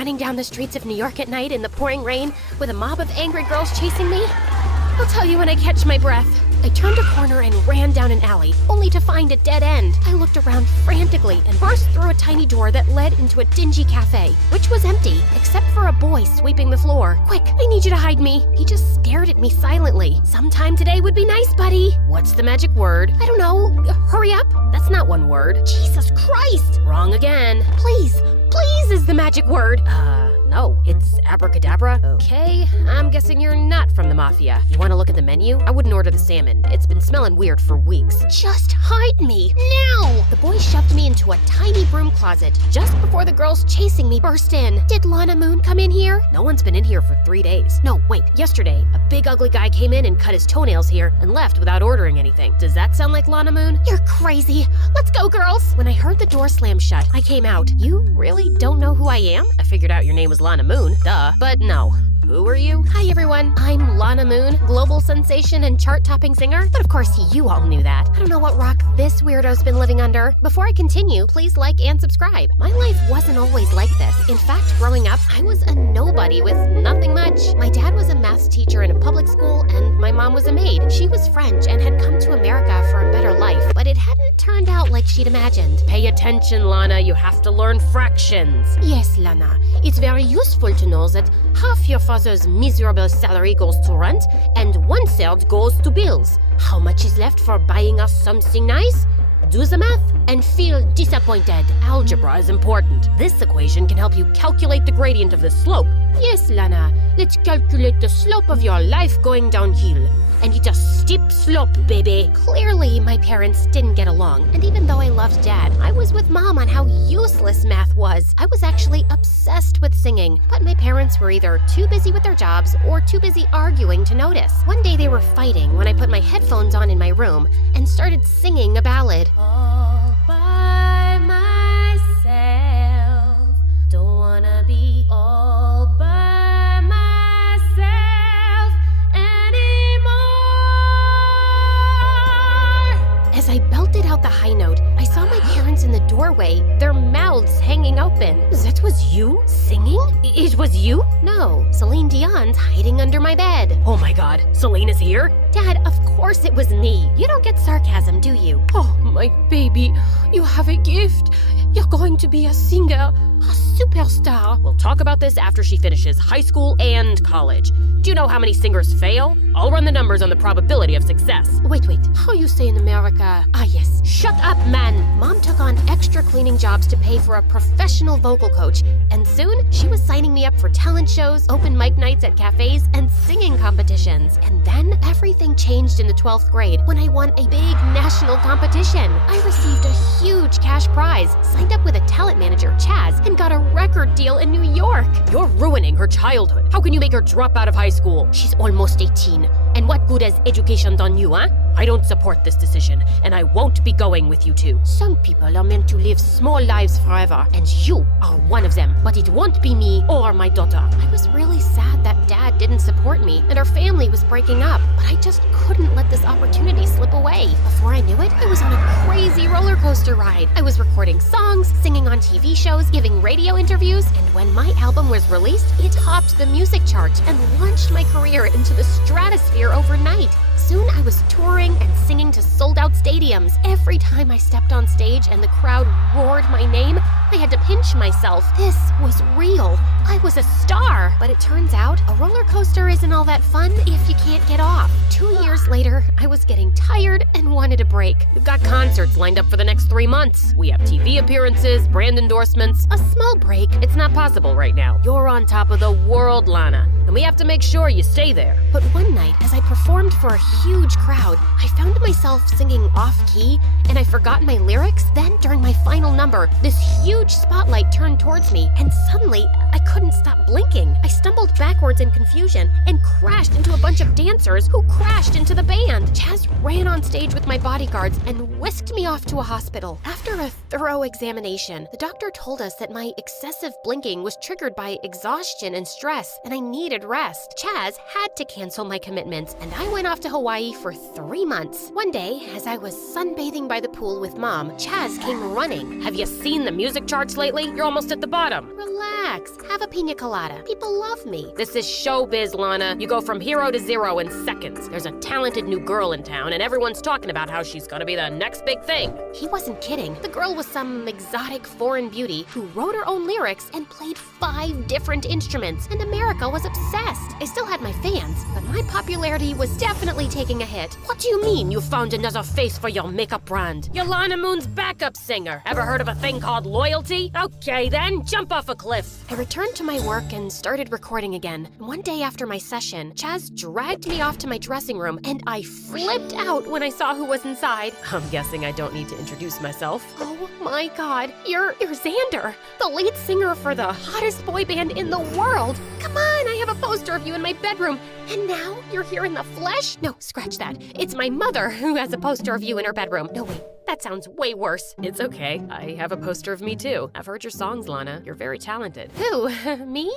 running down the streets of New York at night in the pouring rain with a mob of angry girls chasing me? I'll tell you when I catch my breath. I turned a corner and ran down an alley, only to find a dead end. I looked around frantically and burst through a tiny door that led into a dingy cafe, which was empty, except for a boy sweeping the floor. Quick, I need you to hide me. He just stared at me silently. Sometime today would be nice, buddy. What's the magic word? I don't know. Hurry up? That's not one word. Jesus Christ! Wrong again. Please is the magic word. No, it's abracadabra. Okay, I'm guessing you're not from the mafia. You want to look at the menu? I wouldn't order the salmon. It's been smelling weird for weeks. Just hide me, now! The boy shoved me into a tiny broom closet just before the girls chasing me burst in. Did Lana Moon come in here? No one's been in here for 3 days. No, wait, yesterday, a big ugly guy came in and cut his toenails here and left without ordering anything. Does that sound like Lana Moon? You're crazy. Let's go, girls! When I heard the door slam shut, I came out. You really don't know who I am? I figured out your name was Lana Moon, duh, but no. Who are you? Hi everyone, I'm Lana Moon, global sensation and chart-topping singer. But of course, you all knew that. I don't know what rock this weirdo's been living under. Before I continue, please like and subscribe. My life wasn't always like this. In fact, growing up, I was a nobody with nothing much. My dad was a math teacher in a public school, and my mom was a maid. She was French and had come to America for a better life, but it hadn't turned out like she'd imagined. Pay attention, Lana, you have to learn fractions. Yes, Lana, it's very useful to know that half your father's miserable salary goes to rent, and 1/3 goes to bills. How much is left for buying us something nice? Do the math and feel disappointed. Algebra is important. This equation can help you calculate the gradient of the slope. Yes, Lana, let's calculate the slope of your life going downhill. And it's a steep slope, baby. Clearly, my parents didn't get along, and even though I loved Dad, I was with Mom on how useless math was. I was actually obsessed with singing, but my parents were either too busy with their jobs or too busy arguing to notice. One day they were fighting when I put my headphones on in my room and started singing a ballad. All by myself, don't wanna be all by myself anymore. As I belted out the high note, I saw my parents in the doorway, their mouths hanging open. That was you? Singing? It was you? No, Celine Dion's hiding under my bed. Oh my god, Celine is here? Dad, of course it was me. You don't get sarcasm, do you? Oh, my baby, you have a gift. You're going to be a singer, a superstar. We'll talk about this after she finishes high school and college. Do you know how many singers fail? I'll run the numbers on the probability of success. Wait, how you say in America? Ah, yes. Shut up, man. Mom took on extra cleaning jobs to pay for a professional vocal coach, and soon she was signing me up for talent shows, open mic nights at cafes, and singing competitions. And then everything changed in the 12th grade when I won a big national competition. I received a huge cash prize, signed up with a talent manager, Chaz, and got a record deal in New York. You're ruining her childhood. How can you make her drop out of high school? She's almost 18. And what good has education done you, huh? I don't support this decision, and I won't be going with you two. Some people are meant to live small lives forever, and you are one of them. But it won't be me or my daughter. I was really sad that Dad didn't support me, and our family was breaking up, but I just couldn't let this opportunity slip away. Before I knew it, I was on a crazy roller coaster ride. I was recording songs, singing on TV shows, giving radio interviews, and when my album was released, it topped the music charts and launched my career into the stratosphere overnight. Soon I was touring and singing to sold-out stadiums. Every time I stepped on stage and the crowd roared my name, I had to pinch myself. This was real. I was a star. But it turns out, a roller coaster isn't all that fun if you can't get off. 2 years later, I was getting tired and wanted a break. We've got concerts lined up for the next 3 months. We have TV appearances, brand endorsements. A small break. It's not possible right now. You're on top of the world, Lana, and we have to make sure you stay there. But one night, as I performed for a huge crowd, I found myself singing off-key, and I forgot my lyrics. Then, during my final number, this huge spotlight turned towards me, and suddenly, I couldn't stop blinking. I stumbled backwards in confusion and crashed into a bunch of dancers who crashed into the band. Chaz ran on stage with my bodyguards and whisked me off to a hospital. After a thorough examination, the doctor told us that my excessive blinking was triggered by exhaustion and stress, and I needed rest. Chaz had to cancel my commitments, and I went off to Hawaii for 3 months. One day, as I was sunbathing by the pool with Mom, Chaz came running. Have you seen the music charts lately? You're almost at the bottom. Relax. Have have a pina colada. People love me. This is showbiz, Lana. You go from hero to zero in seconds. There's a talented new girl in town, and everyone's talking about how she's gonna be the next big thing. He wasn't kidding. The girl was some exotic foreign beauty who wrote her own lyrics and played 5 different instruments, and America was obsessed. I still had my fans, but my popularity was definitely taking a hit. What do you mean you found another face for your makeup brand? You're Lana Moon's backup singer. Ever heard of a thing called loyalty? Okay then, jump off a cliff. I returned to my work and started recording again. One day after my session, Chaz dragged me off to my dressing room, and I flipped out when I saw who was inside. I'm guessing I don't need to introduce myself. Oh my god, you're Xander, the lead singer for the hottest boy band in the world. Come on, I have a poster of you in my bedroom. And now you're here in the flesh? No, scratch that. It's my mother who has a poster of you in her bedroom. No, wait. That sounds way worse. It's okay. I have a poster of me too. I've heard your songs, Lana. You're very talented. Who? Me?